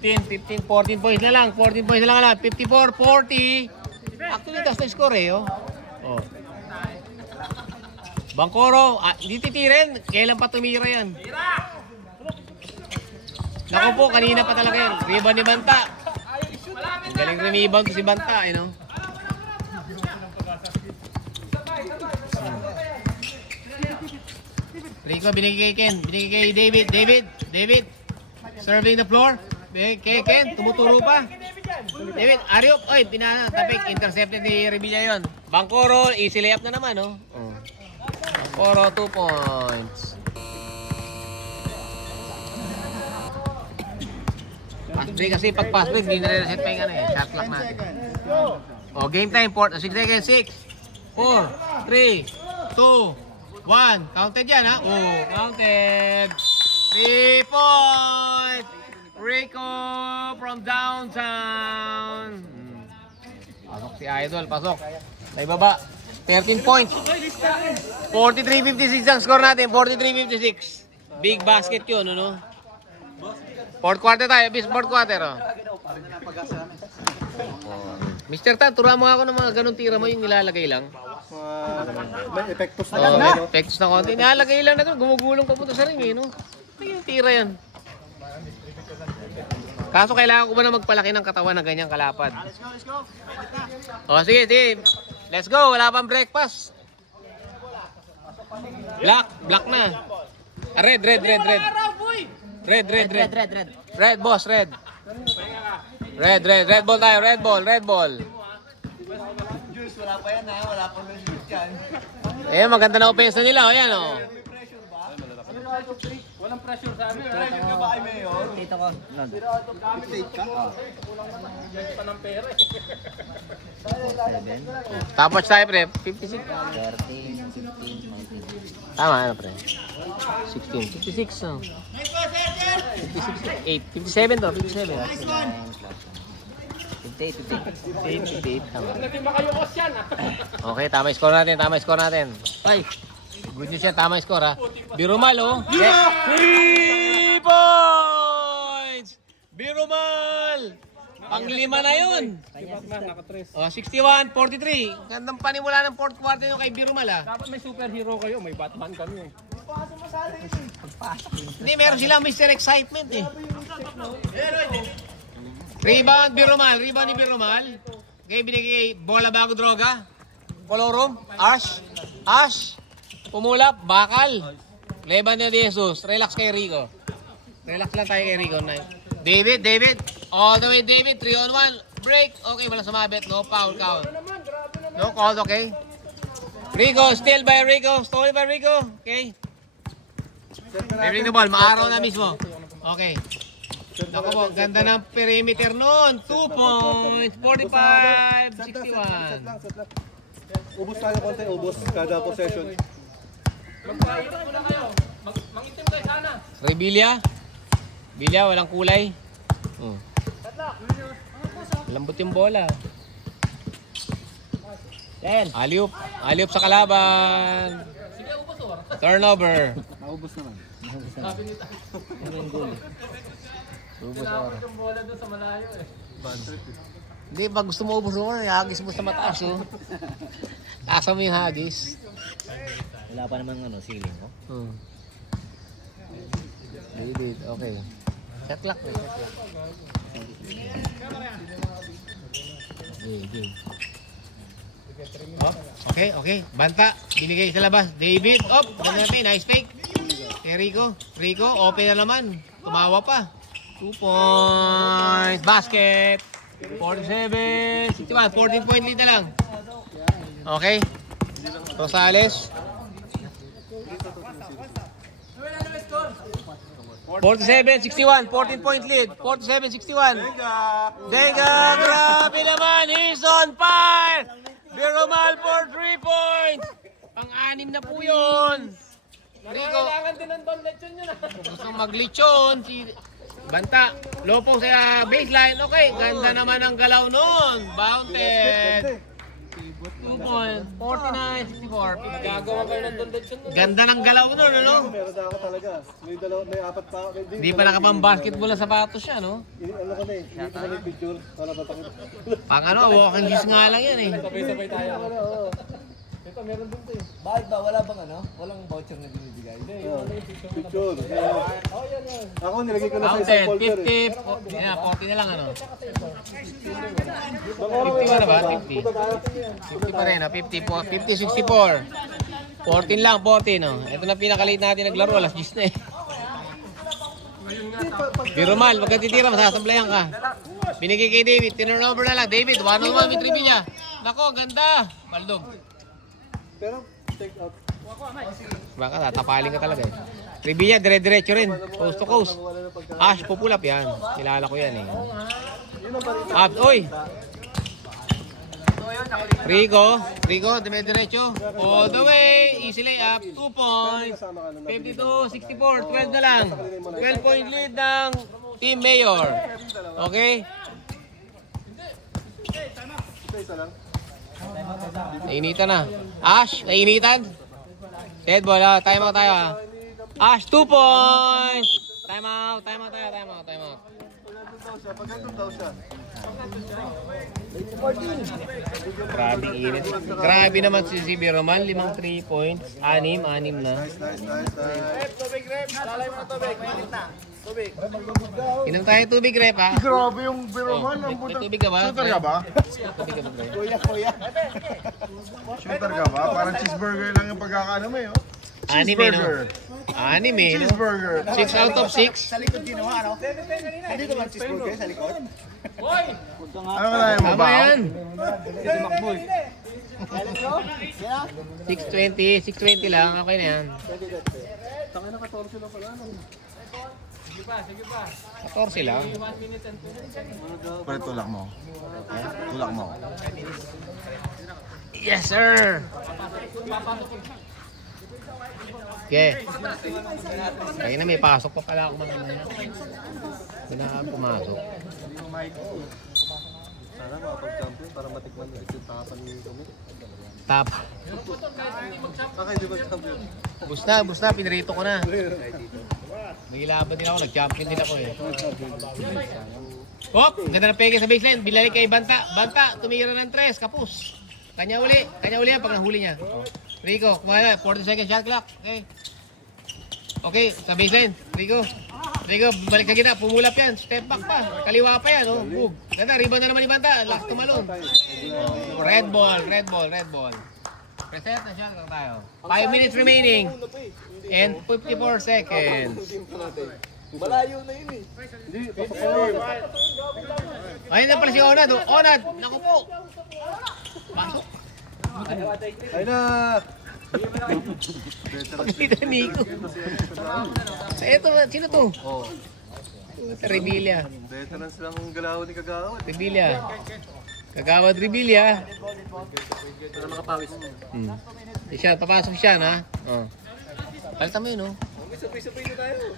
15, 14 points na lang, 14 points na lang. 54, 40. Actually, tas na score eh, oh. Oh. Bangkoro, hindi titirin. Kailan pa tumira yan? Naku po, kanina pa talaga yan. Rebound ni Banta. Galing rebound to si Banta, eh, no? Rico, binigay kay Ken. Binigay kay David. Serving the floor. Binigay kay Ken. Tumuturo pa. David, Ariop. Oy, pinatapik. Intercepted ni Revilla yun. Bangkoro, easy layup na naman, no? Bangkoro, 2 points. Pass break kasi pag pass break, hindi na rin reset pa yung ano eh. Shot clock natin. Oh, game time. 6 seconds. 6, 4, 3, 2, 1. Counted yan, ha? Oh, counted. 3 points. Rico from downtown. Pasok si Idol. Pasok. Sa ibaba. 13 points. 43-56 ang score natin. 43-56. Big basket yun, ano? Fourth quarter tayo. Fourth quarter, oh. Mr. Tan, turuan mo ako ng mga ganun tira mo yung nilalagay lang. May epektos na. Oh, may effects na konti. Nilalagay lang na ganun. Gumugulong pa punta sa ring, eh, no? Yung tira yan. Kaso kailangan ko ba na magpalaki ng katawan ng ganyang kalapad? Let's go. O, sige. Let's go. Wala pang breakfast. Black na. Red. Red. Red, boss, red. Red ball tayo, red ball. Jules, wala pa yan ha. Wala pang shoot yan. Eh, maganda na opensa nila. O, yan, o. Walang pressure sa amin. Pressure ka ba kay Mayor? Tito ko. State ka? Pa ng pera eh. Tapos tayo, pre. 56. 13, 15, 19. Tama, ano, pre? 16. 56, no? 56, 8. 57 to, 57. 58, tama. Naging makayukos yan ah. Okay, tama yung score natin. Ay, good news yan, tama yung score, ha? Birumal, oh. 3 points! Birumal! Pang-5 na yun. Si Batman, naka-tres. Oh, 61-43. Gandang panimula ng fourth quarter yung kay Birumal, ha? Dapat may superhero kayo, may Batman kami eh. Hindi, meron silang Mr. Excitement, eh. Rebound ni Birumal. Okay, binigay bola bago droga. Colorum, Ash. Pumulap, bakal. Leban na Jesus. Relax kay Rico. Relax lang tayo kay Rico. David. All the way, David. 3-on-1. Break. Okay, walang sumabit. No foul count. No call, okay. Rico, steal by Rico. Stolen by Rico. Okay. Dribling the ball. Maaraw na mismo. Okay. Ako po, ganda ng perimeter noon. 2 points. 45, 61. Set lang. Ubus tayo konti, ubus kada possession. Magpahirap muna kayo. Mangitim kayo sana. Revilla, walang kulay. Lambot yung bola. Alley-oop sa kalaban. Turnover. Naubos naman. Ubus oras. yung bola doon sa malayo eh. Hindi, pag gusto mo ubus mo, hagis mo sa mataas, oh. Taasa mo yung hagis. Wala pa naman ano, ceiling, no? David, okay. Shot clock, shot clock. David. Okay, okay. Banta, binigay sa labas. David, ganda natin, nice fake. Kay Rico, open na naman. Tumawa pa. 2 points, basket. 47, 61, 14 point lead na lang. Okay. Rosales. 47-61, 14 point lead. 47-61. Denga, grabe naman. He's on fire. Biromal for 3 points. Pang-anim na po yun. Rico. Kailangan din ng Don Lechon yun. Gusto mag-lechon. Si Banta. Lopo sa baseline. Okay. Ganda naman ang galaw nun. Bounded. 2 points. 49-64. Gagawa kayo ng Don Lechon nun. Ganda ng galaw nun, ano? Meron na ako talaga. May apat pa. Hindi pa nakapang-basketball na sapatos siya, no? Ano ko na eh. Hindi ko na yung picture. Para papakita. Pang ano, walking shoes nga lang yan, eh. Sabay-sabay tayo. Ito meron din to eh. Bakit ba? Wala bang ano? Walang voucher na binibigay? Picture. Ako nilagay ko na sa Counted, isang folder eh. 50, yeah, 40 na lang, ano? 50 50 na ba? 50. 50 pa rin, 50, 64. 14 lang, 14, no? Ito na pinakaliit natin naglaro, alas 10 na eh. Biromal, wag ka titira, masasablayan ka. Binigay kay David, tinurnover na lang. David, 1-1 with trivia. Nako, ganda. Maldog. Pero take out. Baka tatapaling ka talaga eh. Trivia, dire-diretso rin. Coast to coast. Ash, pupulap yan. Kilala ko yan eh. Oy! Rico, dire-diretso. All the way. Easy layup. 2 points. 52-64. 12 na lang. 12 point lead ng Team Mayor. Okay? Isa lang. Nainitan na. Ash, nainitan. Dead ball, time out tayo. Ash, 2 points. Time out tayo. Pag nandun daw siya. Grabe init. Grabe naman si Biromal. 5 3 points. 6 na. Nice. Tubig, rep. Lalay mo na tubig. Mainit na. Tubig. Inom tayo tubig, rep, ha? Grabe yung Biromal. May tubig ka ba? Shooter ka ba? Tubig ka ba, bro? Kuya. Shooter ka ba? Parang cheeseburger lang yung pagkakaano mo eh. 6 no? 6 eh, no? Cheeseburger. 6 out of 6. Sa likod ginawa, ano? Hindi ko lang cheeseburger sa likod. Hoy! Ano ka tayo mo Tama ba? yan. Si Macboy. 620 lang. Okay na yan. Tangin na 14 lang pala. Sige pa. 14 lang. 1 minute and 2 seconds. Pwede tulak mo. Tulak mo. Yes, sir! Okay. Kaya na may pasok pa pala ako mamaya. Kailangan pumasok. Sana makapag-champion para matikman ulit yung tapan ni Tommy. Top. Hindi ba champion? Bus na, pinirito ko na. May laban din ako, nag-champion din ako eh. Hop! Ganda ng peke sa baseline, bilalik kay Banta. Banta, tumira ng 3, kapus. Kanya uli yan pag nahuli niya. Rico, kumala, 40 seconds shot clock. Okay, sa baseline, Rico, balik ka gina, pumulap yan, step back pa, kaliwa pa yan, oh, boom. Ganda, rebound na naman ni Banta, last tumalon. Red ball. Reset na shot clock tayo. 5 minutes remaining. And 54 seconds. Malayo na yun eh. Hindi, pasok ko. Ayun na pala si Onad. Onad, naku po. Pasok. Ay na! Dito Nico. Sa ito, sino to? Revilla. Veterans lang ang galaw ni Kagawad. Revilla. Kagawad Revilla. Para makapawis. Siya, papasok siya na. Oh. Palitan mo yun, oh. Sabay-sabay na tayo.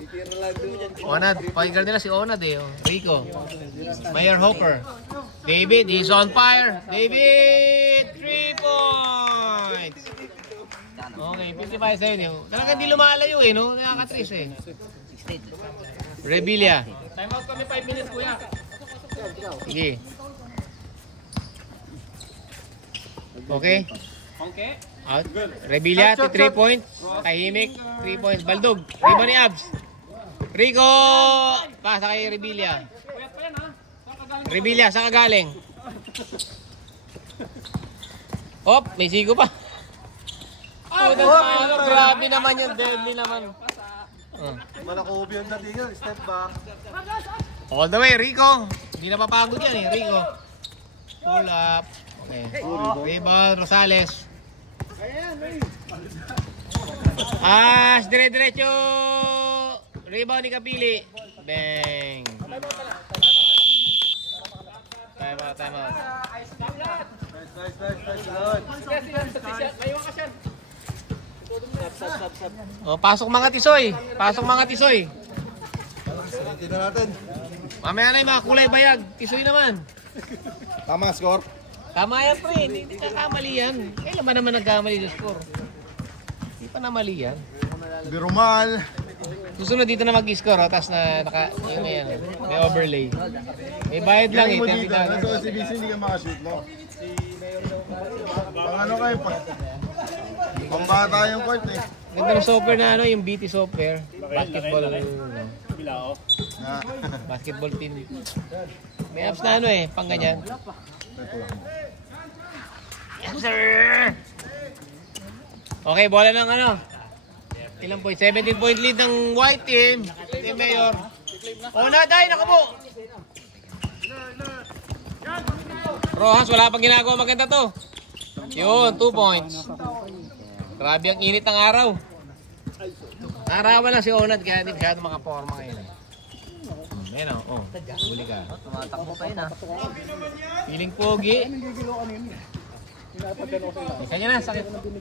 Titira lang doon. Onad, pakinggan nila si Onad eh. Oh. Rico. Mayor Hopper. David, he's on fire. David, 3 points. Okay, 55 sa inyo. Talagang hindi lumalayo eh, no? Nakakatris eh. Revilla. Time out kami 5 minutes, kuya. Sige. Okay. Okay. Out. Revilla, 3 points. Tahimik, 3 points. Baldog. Riba ni Abs. Rico! Pasa kay Revilla. Puyat pa yan, ha? Saan ka galing? Revilla, saan ka galing? Op, may sigo pa. Grabe naman yun. Deadly naman. Malakobi yung datingan. Step back. All the way, Rico. Hindi na mapagod yan eh, Rico. Pull up. Okay. Rebound, Rosales. Dire-diretso. Rebound ni Kapili. Bang. Time out. Oh, pasok mga tisoy. Salitin na natin. Mamaya na yung mga kulay bayag. Tisoy naman. Tama, score. Tama yan, pre. Hindi ka kamali yan. Kailan ba naman nagkamali yung score? Hindi pa namali yan. Birumal. Susunod dito na mag-score, tapos na yun na yan. May overlay. May bayad lang eh. Galing mo dito. Nasa OCBC hindi ka makashoot, no? Pang ano kayo pa? Pambata yung court eh. Ganda ng software na ano, yung BT software. Basketball. Basketball team. May apps na ano eh, pang ganyan. Yes, sir! Okay, bola ng ano. Ilang point? 17 point lead ng white team. Team Mayor. Na, Day, nakabo! Rojas, wala pang ginagawa. Maganda to. Yun, 2 points. Grabe ang init ng araw. Arawan lang si Onad, kaya hindi masyado makaporma ngayon. Ayan o, huli ka. Tumatakbo pa yun ha. Feeling pogi. Kanya na, sakit. 19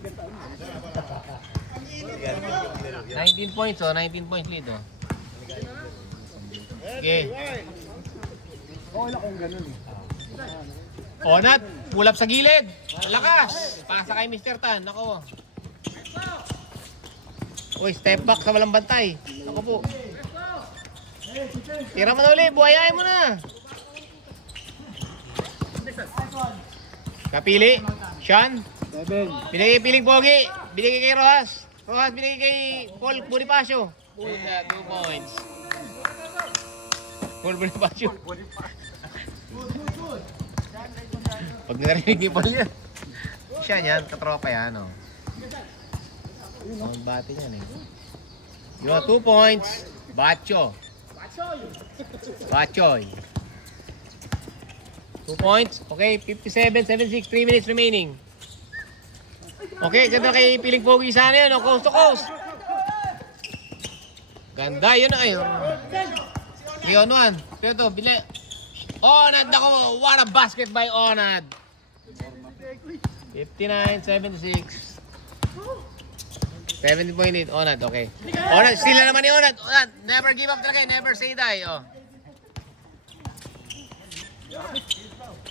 points 19 points lead Okay. Onat, pulap sa gilid. Lakas. Pasa kay Mr. Tan. Ako. Uy, step back sa walang bantay. Ako po. Tira mo na ulit. Buhayain mo na. Kapili. Sean. Binigay piling pogi. Binigay kay Rojas. Rojas binigay kay Paul Bonifacio. 2 points. Paul Bonifacio. Pag narinig ni Paul yan. Siya yan. Katropa yan. Oh. Ang bati niyan eh. You have 2 points. Bacho. Bachoy. 2 points. Okay, 57-76. 3 minutes remaining. Okay, ganda kay Piling Pogi sana yun. No? Coast to coast. Ganda yun. Ayun. Yun, one. Pero ito, bili. Onad ako. What a basket by Onad. 59-76. 70.8. Onad, okay. Onad, steal na naman ni Onad. Onad, never give up talaga. Never say die. Oh.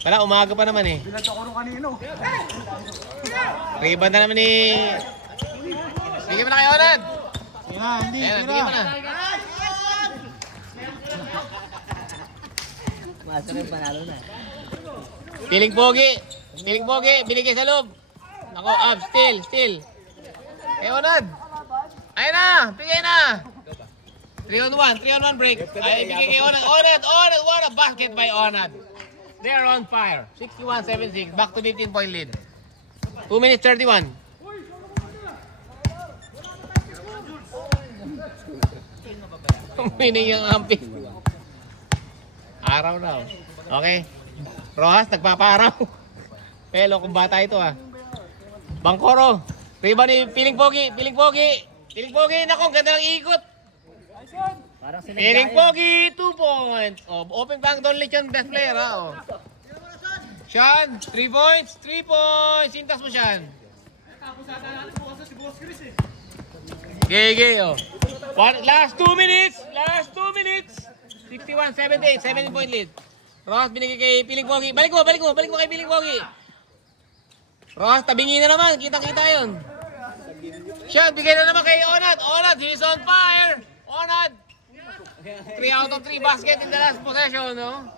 Wala, umaga pa naman eh. Binadya ko nung kanino. Rebound na naman ni... Bigyan mo na kayo, Onad. Hindi. Ayan, bigyan mo na. Masa rin panalo na. Piling Pogi. Piling Pogi. Binigay sa loob. Ako, up. Still. Eh, Onad. Ayun na. Bigay na. 3-on-1. 3-on-1 break. Ay, bigay kay Onad. Onad. What a basket by Onad. They are on fire. 61-76. Back to 15-point lead. 2 minutes 31. Winning yung ampi. Araw na. Okay. Rojas, nagpapaaraw. Pelo, kung bata ito ah. Bangkoro. Riba ni Piling Pogi. Piling Pogi. Naku, ganda ng ikot. Piling Pogi, 2 points. Oh, open bank doon ulit yung best player ha. Oh. Sean, 3 points. Sintas mo, Sean. Gege, oh. Last 2 minutes. 61-78. 17-point lead. Ross, binigay kay Piling Pogi. Balik mo kay Piling Pogi. Ross, tabingin na naman. Kitang-kita yun. Sean, bigay na naman kay Onad. Onad, he's on fire. Onad. 3 out of 3 basket in the last possession, no?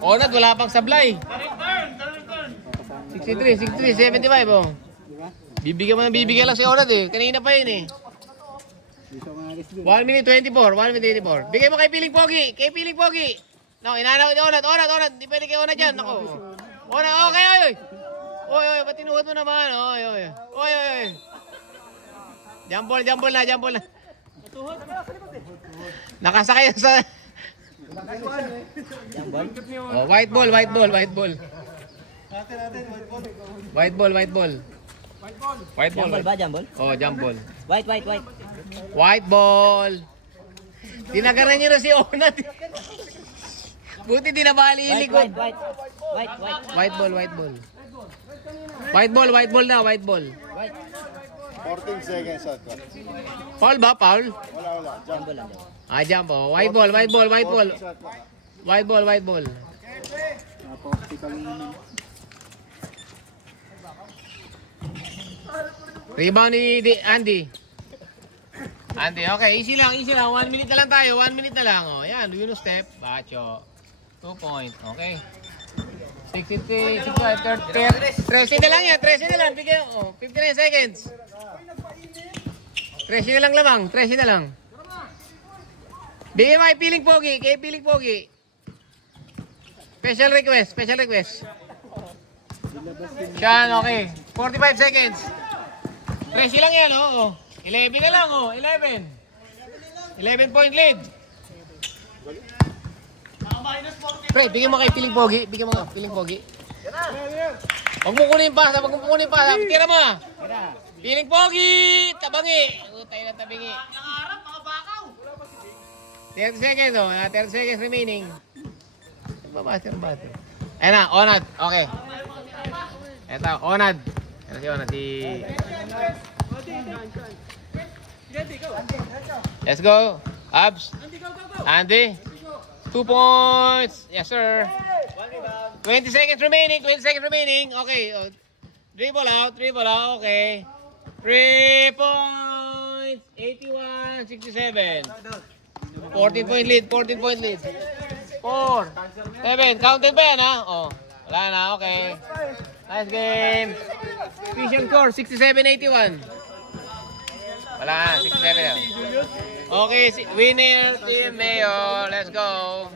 Onad, wala pang sablay. 63, 75, oh. Bibigyan mo ng bibigyan lang si Onad eh. Kanina pa yun eh. 1 minute 24, 1 minute 24. Bigay mo kay Piling Pogi, kay Piling Pogi. No, inanaw ni Onad, Hindi pwede kay Onad dyan, nako. Onad, okay, oy. Oy, ba't tinuhod mo naman? Oy. Jambol na. Nakasakay sa... Oh, white ball. White ball, Jambol ba, jambol? Oh, jump ball. White. White ball. Tinagaran niyo na si Onad. Buti di nabali yung likod. White. White ball. White ball. 14 seconds shot clock. Foul ba? Foul? Wala. Jump. Jambol lang. Jump. Oh. White ball. Shot clock. White ball. Rebound ni Andy. Okay. Easy lang. 1 minute na lang tayo. 1 minute na lang. Oh. Yan. Do you know step? Bacho. 2 point. Okay. 13 na lang yan. 13 na lang. Bigyan. Oh. 59 seconds. 13 na lang lamang. 13 na lang. Bigyan mo kay Piling Pogi. Special request. Siyan, okay. 45 seconds. 13 lang yan, oh. 11 na lang, oh. 11 point lead. Pre, bigyan mo kay Piling Pogi. Huwag mo kunin pa. Tira mo. Piling Pogi. Tabangi. Tayo na tabingi. 30 seconds, oh. 30 seconds remaining. Bater. Ayan na, Onad. Okay. Eto, Onad. Ayan si Onad. Let's go. Abs. Andy. 2 points. Yes, sir. 20 seconds remaining. Okay. Oh. Dribble out. Okay. 3 points. 81-67. 14 point lead. 4, 7. Counted ba yan, ha? Oh. Wala na. Okay. Nice game. Official score, 67-81. Wala na. 67 yan. Okay. Winner, Team Mayo. Let's go.